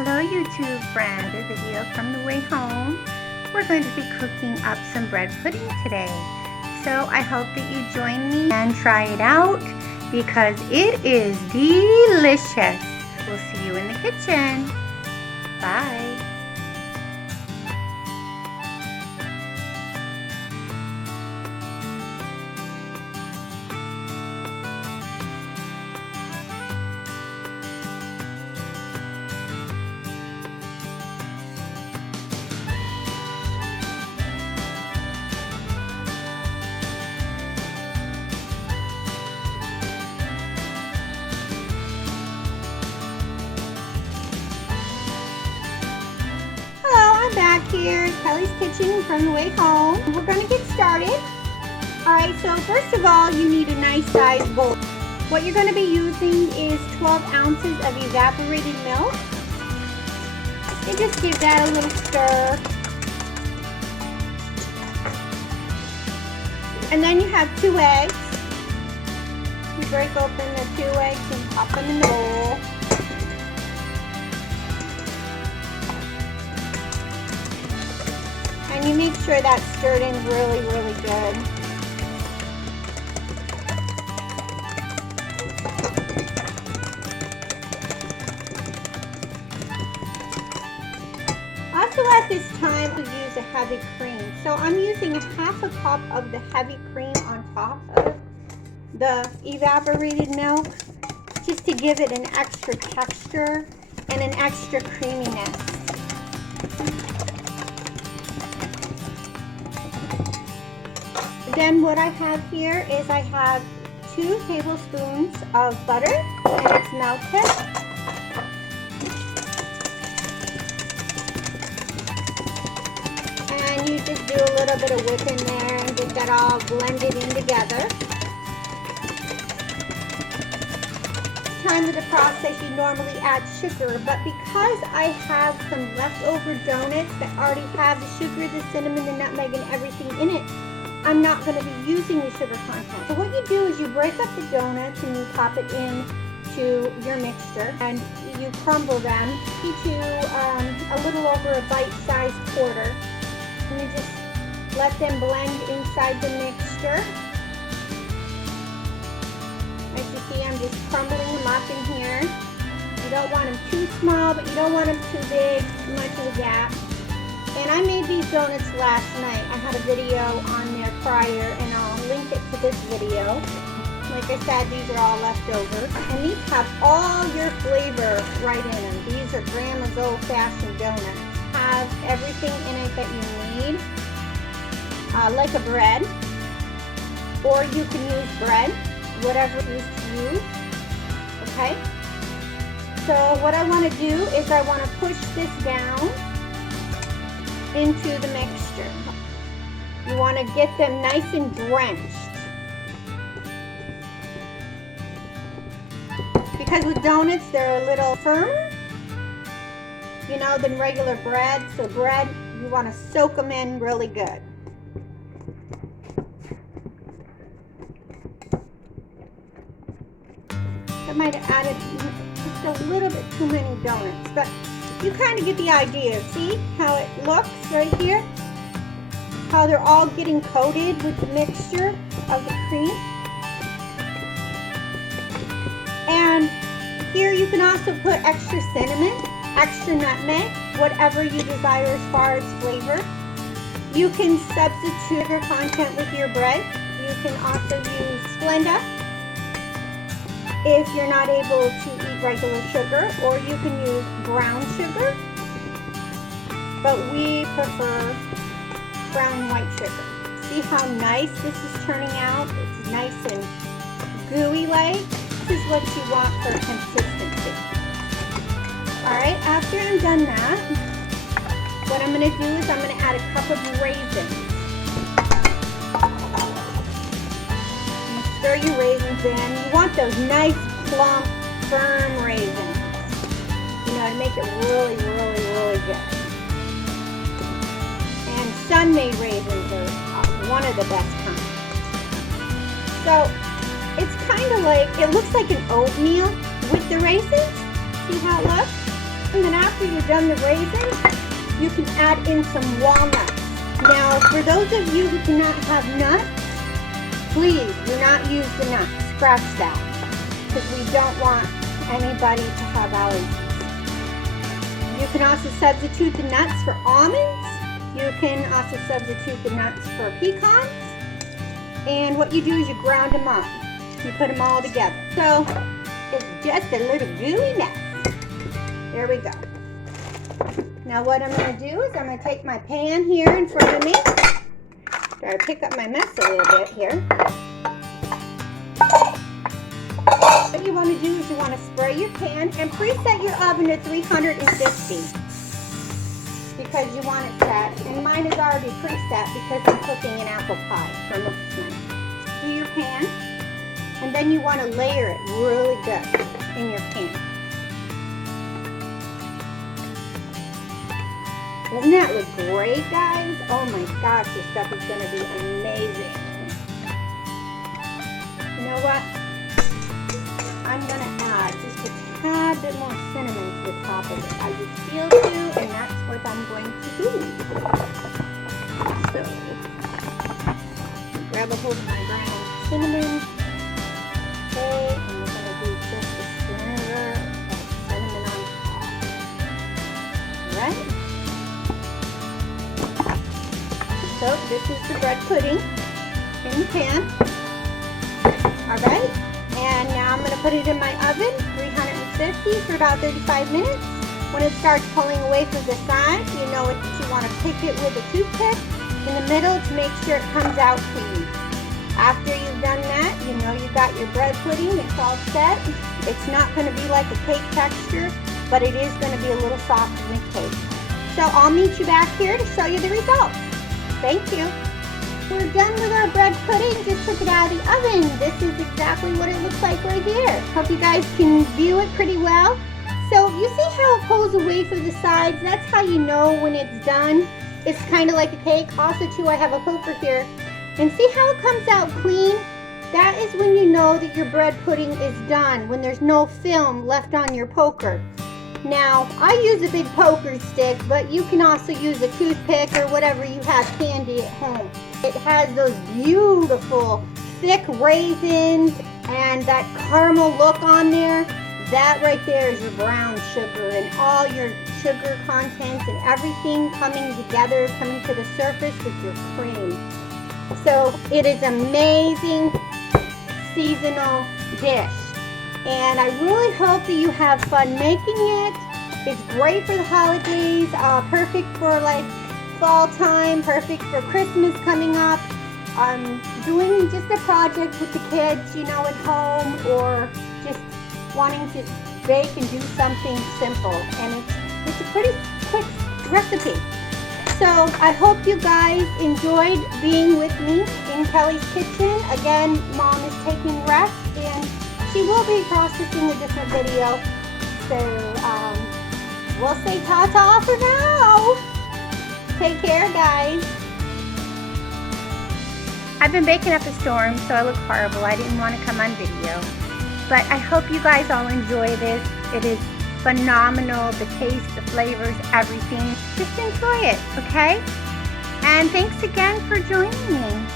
Hello YouTube friend, a video from the way home. We're going to be cooking up some bread pudding today. So I hope that you join me and try it out because it is delicious. We'll see you in the kitchen. Bye. Back here, Kelly's Kitchen from the way home. We're going to get started. Alright, so first of all, you need a nice sized bowl. What you're going to be using is 12 ounces of evaporated milk. And just give that a little stir. And then you have 2 eggs. You break open the 2 eggs and pop them in the bowl. And you make sure that's stirred in really, really good. Also at this time, we use a heavy cream. So I'm using a half a cup of the heavy cream on top of the evaporated milk, just to give it an extra texture and an extra creaminess. Then what I have here is I have 2 tablespoons of butter, and it's melted. And you just do a little bit of whipping there and get that all blended in together. This time of the process you normally add sugar, but because I have some leftover donuts that already have the sugar, the cinnamon, the nutmeg, and everything in it, I'm not going to be using the sugar content. So what you do is you break up the donuts and you pop it into your mixture and you crumble them into a little over a bite-sized quarter. And you just let them blend inside the mixture. As you see, I'm just crumbling them up in here. You don't want them too small, but you don't want them too big, too much of a gap. And I made these donuts last night. I had a video on there prior, and I'll link it to this video. Like I said, these are all left over. And these have all your flavor right in them. These are Grandma's old-fashioned donuts. Have everything in it that you need, like a bread. Or you can use bread, whatever you use. Okay? So what I want to do is I want to push this down into the mixture. You want to get them nice and drenched. Because with donuts, they're a little firmer, you know, than regular bread. So bread, you want to soak them in really good. I might have added just a little bit too many donuts, but you kind of get the idea. See how it looks right here? How they're all getting coated with the mixture of the cream. And here you can also put extra cinnamon, extra nutmeg, whatever you desire as far as flavor. You can substitute sugar content with your bread. You can also use Splenda if you're not able to eat regular sugar, or you can use brown sugar, but we prefer brown and white sugar. See how nice this is turning out? It's nice and gooey like. This is what you want for consistency. Alright, after I'm done that, what I'm going to do is I'm going to add a cup of raisins. Stir your raisins in. You want those nice, plump, firm raisins. You know, to make it really, really, really good. And sun-made raisins are one of the best kinds. So, it's kind of like, it looks like an oatmeal with the raisins. See how it looks? And then after you're done the raisins, you can add in some walnuts. Now, for those of you who cannot have nuts, please do not use the nuts. Scratch that, because we don't want anybody to have allergies. You can also substitute the nuts for almonds. You can also substitute the nuts for pecans. And what you do is you ground them up. You put them all together. So it's just a little gooey mess. There we go. Now what I'm going to do is I'm going to take my pan here in front of me. Try to pick up my mess a little bit here. What you want to do is you want to spray your pan and preset your oven to 350 because you want it set. And mine is already preset because I'm cooking an apple pie for looks nice. Do your pan, and then you want to layer it really good in your pan. Doesn't that look great, guys? Oh my gosh, this stuff is going to be amazing. You know what? I'm going to add just a tad bit more cinnamon to the top of it. I just feel to, and that's what I'm going to do. So, grab a hold of my ground cinnamon. Okay, and we're going to do just a sliver of cinnamon on top. Right? So this is the bread pudding in the pan. All right, and now I'm going to put it in my oven, 350 for about 35 minutes. When it starts pulling away from the sides, you know that you want to pick it with a toothpick in the middle to make sure it comes out clean. After you've done that, you know you got your bread pudding. It's all set. It's not going to be like a cake texture, but it is going to be a little softer than cake. So I'll meet you back here to show you the results. Thank you. We're done with our bread pudding. Just took it out of the oven. This is exactly what it looks like right here. Hope you guys can view it pretty well. So you see how it pulls away from the sides? That's how you know when it's done. It's kind of like a cake. Also too, I have a poker here. And see how it comes out clean? That is when you know that your bread pudding is done, when there's no film left on your poker. Now, I use a big poker stick, but you can also use a toothpick or whatever you have handy at home. It has those beautiful thick raisins and that caramel look on there. That right there is your brown sugar and all your sugar contents and everything coming together, coming to the surface with your cream. So it is amazing seasonal dish. And I really hope that you have fun making it. It's great for the holidays, perfect for like fall time, perfect for Christmas coming up. Doing just a project with the kids, you know, at home, or just wanting to bake and do something simple. And it's a pretty quick recipe. So I hope you guys enjoyed being with me in Kelly's kitchen. Again, Mom is taking rest and she will be processing a different video. So we'll say ta-ta for now. Take care, guys. I've been baking up a storm, so I look horrible. I didn't want to come on video. But I hope you guys all enjoy this. It is phenomenal. The taste, the flavors, everything. Just enjoy it, okay? And thanks again for joining me.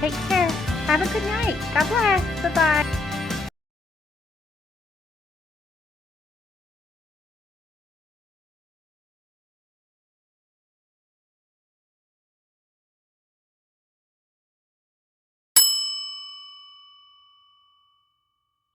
Take care. Have a good night. God bless. Bye-bye.